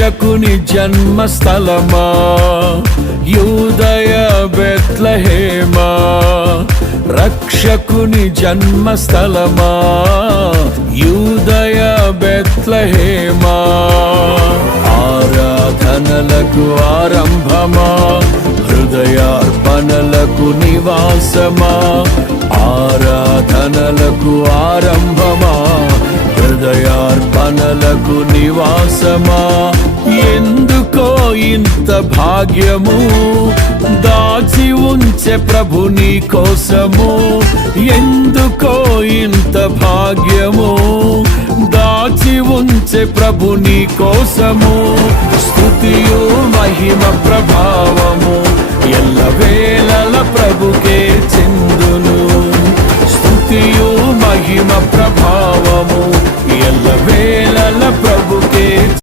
రక్షకుని జన్మస్థలమా, యూదయ బెత్లెహేమా. రక్షకుని జన్మస్థలమా, యూదయ బెత్లెహేమా. ఆరాధనలకు ఆరంభమా, హృదయార్పణలకు నివాసమా. ఆరాధనలకు ఆరంభమా, హృదయార్పణలకు నివాసమా. ఎందుకో ఇంత భాగ్యము దాచి ఉంచే ప్రభు నీ కోసము. ఎందుకో ఇంత భాగ్యము దాచి ఉంచే ప్రభు నీ కోసము. స్తుతియు మహిమ ప్రభావము ఎల్లవేళల ప్రభుకే చెందును. స్తుతియు మహిమ ప్రభావము ఎల్లవేళల ప్రభుకే